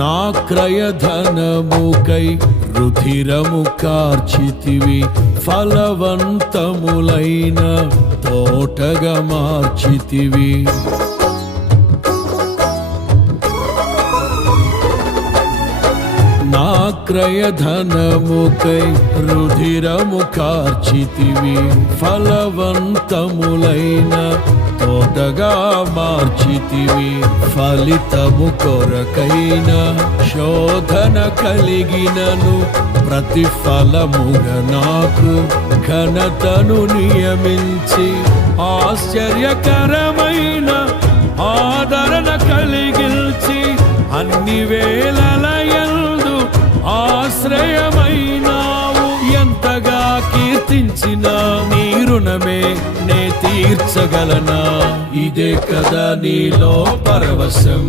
నా క్రయధనముకై రుధిరము కార్చితివి, ఫలవంతములైన తోటగా మార్చితివి. నా క్రయధనముకై రుధిరము కార్చితివి, ఫలవంతములైన తోటగా మార్చితివి. ఫలితము కొరకైన శోధన కలిగినను ప్రతిఫలముగా నాకు ఘనతను నియమించి, ఆశ్చర్యకరమైన ఆదరణ కలిగిల్చి, అన్ని వేళలయందు ఆశ్రయమైనావు. ఎంతగా కీర్తించిన నీ రుణమే నే తీర్చగలనా? ఇదే కదా నీలో పరవశం.